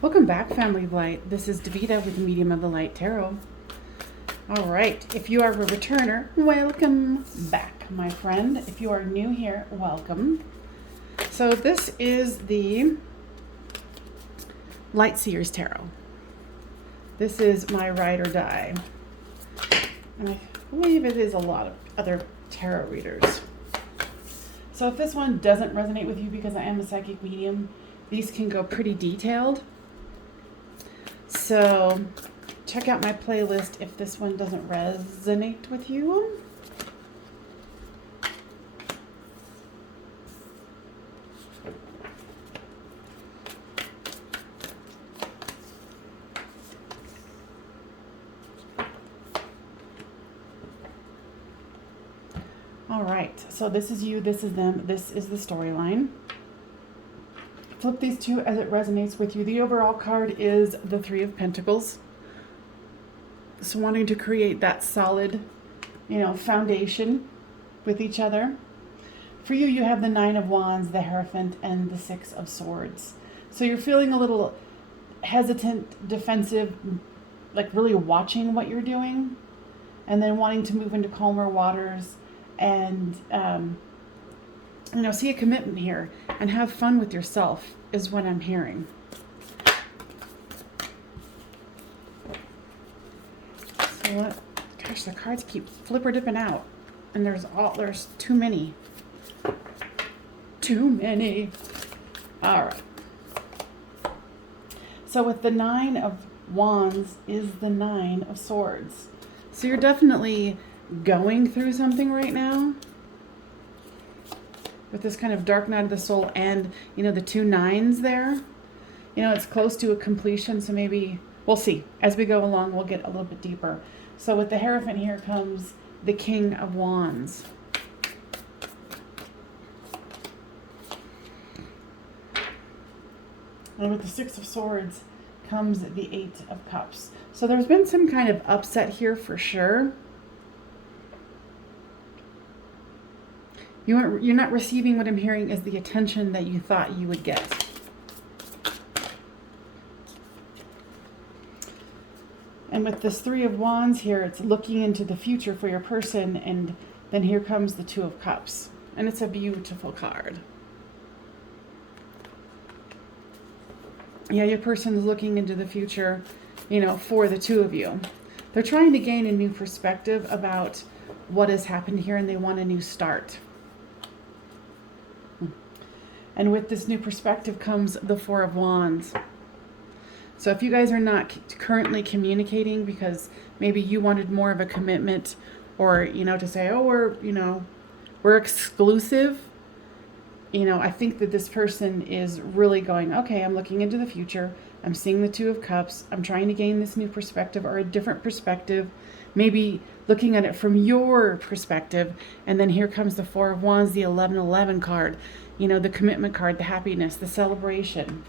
Welcome back, Family of Light. This is Davida with Medium of the Light Tarot. All right, if you are a returner, welcome back, my friend. If you are new here, welcome. So this is the Light Seers Tarot. This is my ride or die. And I believe it is a lot of other tarot readers. So if this one doesn't resonate with you because I am a psychic medium, these can go pretty detailed. So check out my playlist if this one doesn't resonate with you. All right, so this is you, this is them, this is the storyline. Flip these two as it resonates with you. The overall card is the Three of Pentacles. So wanting to create that solid, foundation with each other. For you, you have the Nine of Wands, the Hierophant, and the Six of Swords. So you're feeling a little hesitant, defensive, like really watching what you're doing, and then wanting to move into calmer waters and see a commitment here and have fun with yourself is what I'm hearing. So what? Gosh, the cards keep flipper dipping out, and there's too many. Too many. All right. So with the Nine of Wands is the Nine of Swords. So you're definitely going through something right now with this kind of dark night of the soul and, the two nines there. It's close to a completion, so maybe we'll see. As we go along, we'll get a little bit deeper. So with the Hierophant here comes the King of Wands. And with the Six of Swords comes the Eight of Cups. So there's been some kind of upset here for sure. You're not receiving what I'm hearing is the attention that you thought you would get. And with this Three of Wands here, it's looking into the future for your person, and then here comes the Two of Cups. And it's a beautiful card. Yeah, your person's looking into the future, for the two of you. They're trying to gain a new perspective about what has happened here, and they want a new start. And with this new perspective comes the Four of Wands. So if you guys are not currently communicating because maybe you wanted more of a commitment, or, to say, oh, we're exclusive, I think that this person is really going, okay, I'm looking into the future. I'm seeing the Two of Cups. I'm trying to gain this new perspective or a different perspective, maybe looking at it from your perspective. And then here comes the Four of Wands, the 1111 card, the commitment card, the happiness, the celebration.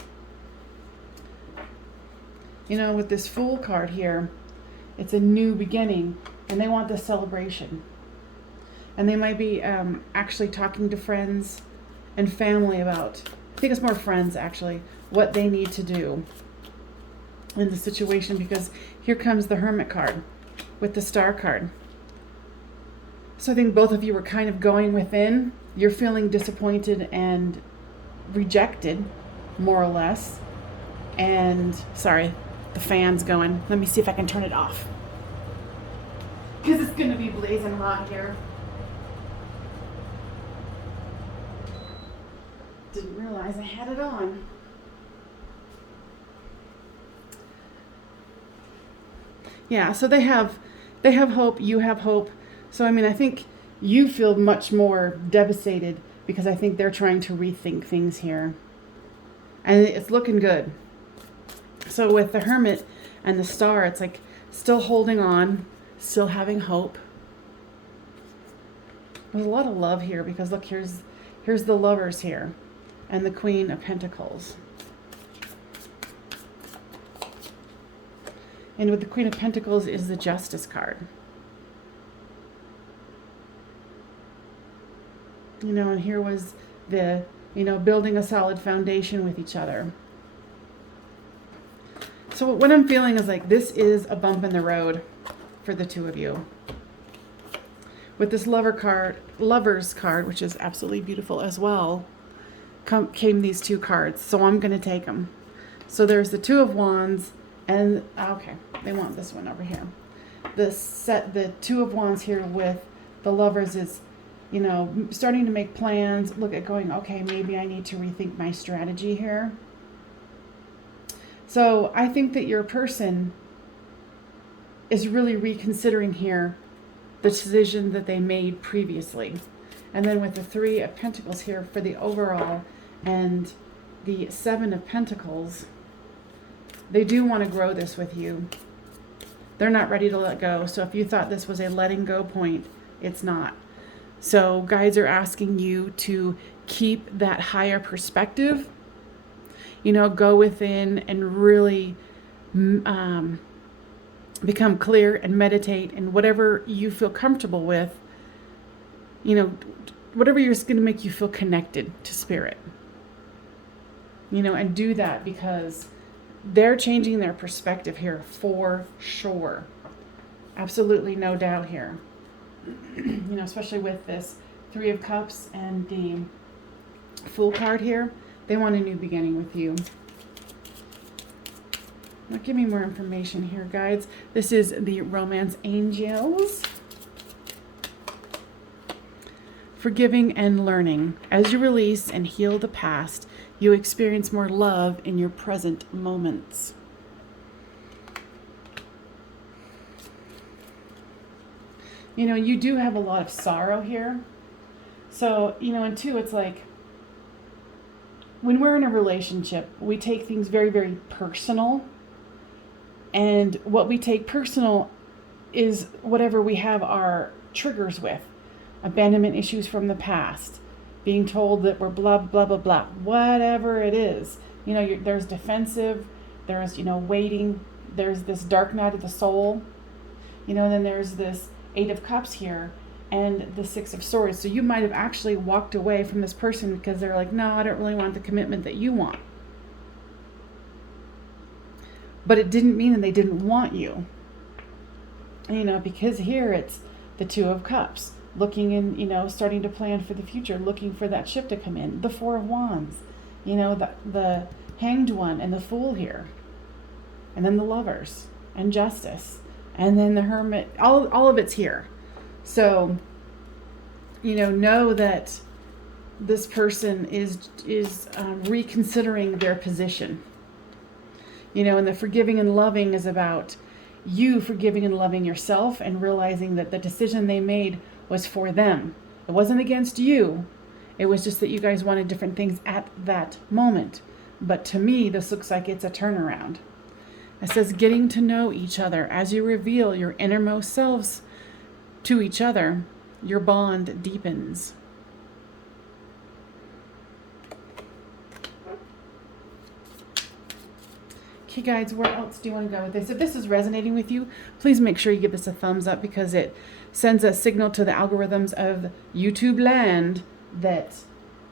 With this Fool card here, it's a new beginning, and they want the celebration. And they might be actually talking to friends and family about, I think it's more friends actually, what they need to do in the situation, because here comes the Hermit card with the Star card. So I think both of you are kind of going within. You're feeling disappointed and rejected, more or less. And, sorry, the fan's going. Let me see if I can turn it off, because it's going to be blazing hot here. Didn't realize I had it on. Yeah, so they have hope, you have hope. So I think you feel much more devastated because I think they're trying to rethink things here. And it's looking good. So with the Hermit and the Star, it's like still holding on, still having hope. There's a lot of love here because look, here's the Lovers here and the Queen of Pentacles. And with the Queen of Pentacles is the Justice card. And here was the, building a solid foundation with each other. So what I'm feeling is like this is a bump in the road for the two of you. With this lover's card, which is absolutely beautiful as well, came these two cards. So I'm going to take them. So there's the Two of Wands and, okay, they want this one over here. The Two of Wands here with the Lovers is, you know, starting to make plans, look at going, okay, maybe I need to rethink my strategy here. So I think that your person is really reconsidering here the decision that they made previously. And then with the Three of Pentacles here for the overall and the Seven of Pentacles, they do want to grow this with you. They're not ready to let go. So if you thought this was a letting go point, it's not. So guides are asking you to keep that higher perspective, you know, go within and really become clear and meditate, and whatever you feel comfortable with, you know, whatever is going to make you feel connected to spirit, you know, and do that because they're changing their perspective here for sure. Absolutely no doubt here. You know, especially with this Three of Cups and the Fool card here. They want a new beginning with you. Now give me more information here, guides. This is the Romance Angels. Forgiving and learning. As you release and heal the past, you experience more love in your present moments. You know, you do have a lot of sorrow here. So, you know, and two, it's like, when we're in a relationship, we take things very, very personal. And what we take personal is whatever we have our triggers with. Abandonment issues from the past. Being told that we're blah, blah, blah, blah. Whatever it is. You know, there's defensive. There's, you know, waiting. There's this dark night of the soul. You know, then there's this Eight of Cups here. And the Six of Swords. So you might have actually walked away from this person because they're like, no, I don't really want the commitment that you want. But it didn't mean that they didn't want you. You know, because here it's the Two of Cups. Looking in, you know, starting to plan for the future. Looking for that ship to come in. The Four of Wands. You know, the Hanged One and the Fool here. And then the Lovers. And Justice. And then the Hermit. All of it's here. So, you know that this person is reconsidering their position. You know, and the forgiving and loving is about you forgiving and loving yourself and realizing that the decision they made was for them. It wasn't against you. It was just that you guys wanted different things at that moment. But to me, this looks like it's a turnaround. It says getting to know each other as you reveal your innermost selves to each other, your bond deepens. Okay, guys, where else do you want to go with this? If this is resonating with you, please make sure you give this a thumbs up because it sends a signal to the algorithms of YouTube land that,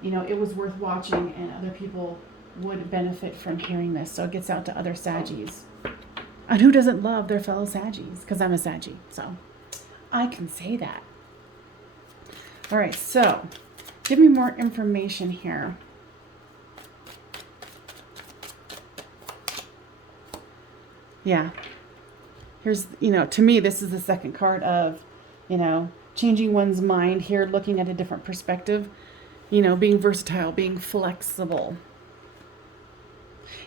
you know, it was worth watching and other people would benefit from hearing this. So it gets out to other Saggies. And who doesn't love their fellow Saggies? Because I'm a Saggie, so I can say that. All right, so give me more information here. Yeah. Here's, you know, to me, this is the second card of, you know, changing one's mind here, looking at a different perspective, you know, being versatile, being flexible.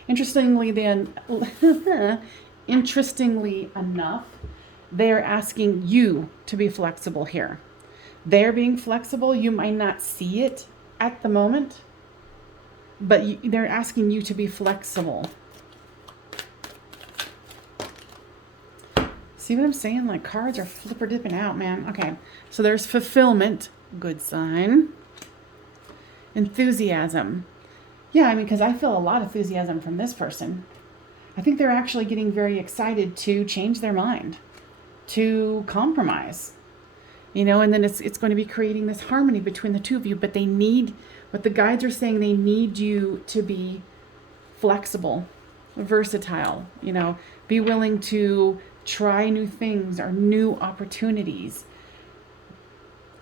Interestingly enough, they're asking you to be flexible here. They're being flexible. You might not see it at the moment, but they're asking you to be flexible. See what I'm saying? Like cards are flipper dipping out, man. Okay, so there's fulfillment, good sign. Enthusiasm. Yeah, I mean, because I feel a lot of enthusiasm from this person. I think they're actually getting very excited to change their mind, to compromise, you know, and then it's going to be creating this harmony between the two of you, but what the guides are saying, they need you to be flexible versatile, you know, be willing to try new things or new opportunities,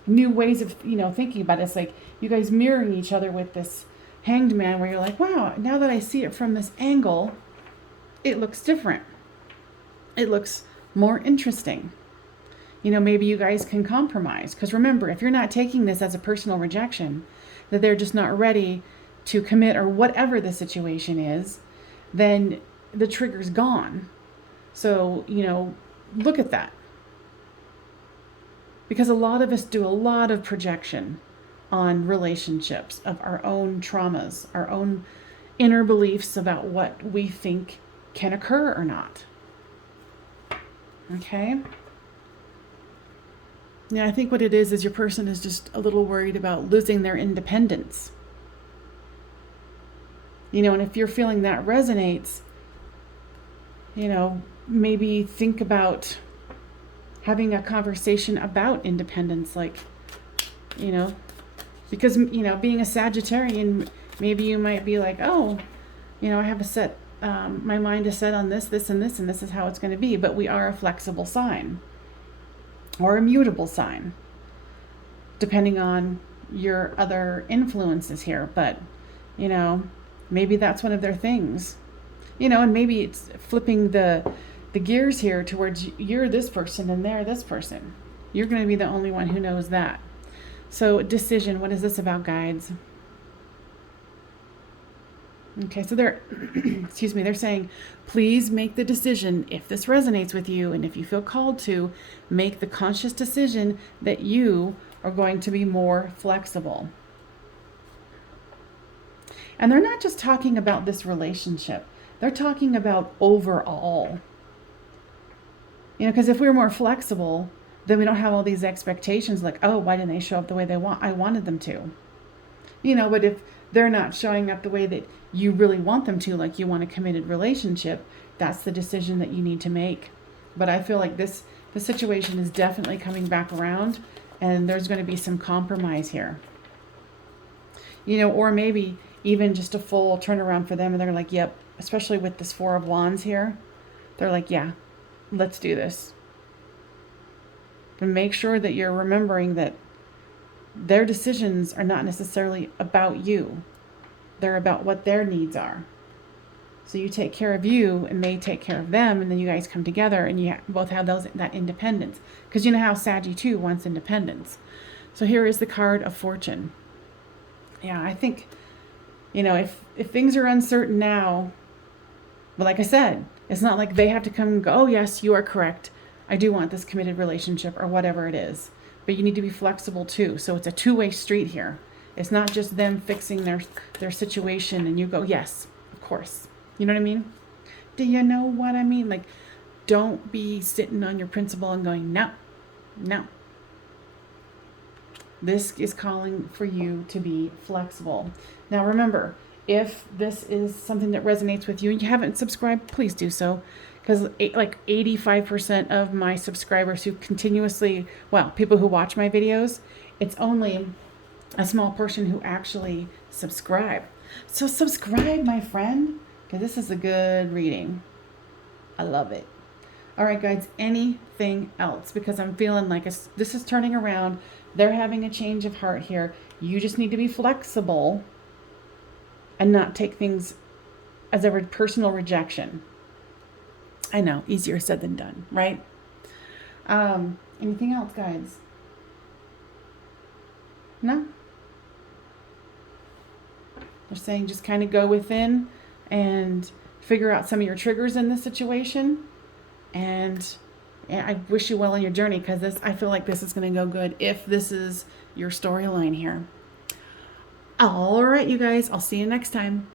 new ways of, you know, thinking about it. It's like you guys mirroring each other with this Hanged Man, where you're like, wow, now that I see it from this angle, it looks different. It looks more interesting. You know, maybe you guys can compromise. Because remember, if you're not taking this as a personal rejection, that they're just not ready to commit or whatever the situation is, then the trigger's gone. So, you know, look at that. Because a lot of us do a lot of projection on relationships, of our own traumas, our own inner beliefs about what we think can occur or not. Okay? Yeah, I think what it is your person is just a little worried about losing their independence. You know, and if you're feeling that resonates, you know, maybe think about having a conversation about independence, like, you know, because, you know, being a Sagittarian, maybe you might be like, oh, you know, I have a set, my mind is set on this, this, and this, and this is how it's going to be. But we are a flexible sign or a mutable sign, depending on your other influences here. But, you know, maybe that's one of their things, you know, and maybe it's flipping the gears here towards you're this person and they're this person. You're going to be the only one who knows that. So decision, what is this about, guides? Okay, so they're, excuse me, they're saying, please make the decision if this resonates with you, and if you feel called to, make the conscious decision that you are going to be more flexible. And they're not just talking about this relationship. They're talking about overall. You know, because if we're more flexible, then we don't have all these expectations like, oh, why didn't they show up the way I wanted them to? You know, but if they're not showing up the way that you really want them to, like you want a committed relationship, that's the decision that you need to make. But I feel like the situation is definitely coming back around, and there's going to be some compromise here. You know, or maybe even just a full turnaround for them, and they're like, yep, especially with this Four of Wands here, they're like, yeah, let's do this. And make sure that you're remembering that their decisions are not necessarily about you. They're about what their needs are. So you take care of you and they take care of them, and then you guys come together and you both have that independence. Because you know how Saggy too wants independence. So here is the card of Fortune. Yeah, I think, you know, if things are uncertain now, but like I said, it's not like they have to come and go, oh yes, you are correct, I do want this committed relationship or whatever it is. But you need to be flexible too. So it's a two-way street here. It's not just them fixing their situation and you go, yes, of course. You know what I mean? Do you know what I mean? Like, don't be sitting on your principle and going, no. This is calling for you to be flexible. Now remember, if this is something that resonates with you and you haven't subscribed, please do so. Because like 85% of my subscribers who continuously, well, people who watch my videos, it's only a small portion who actually subscribe. So subscribe, my friend, because this is a good reading. I love it. All right, guys, anything else? Because I'm feeling like this is turning around. They're having a change of heart here. You just need to be flexible and not take things as a personal rejection. I know, easier said than done, right? Anything else, guys? No? They're saying just kind of go within and figure out some of your triggers in this situation. And I wish you well on your journey, because I feel like this is going to go good if this is your storyline here. All right, you guys, I'll see you next time.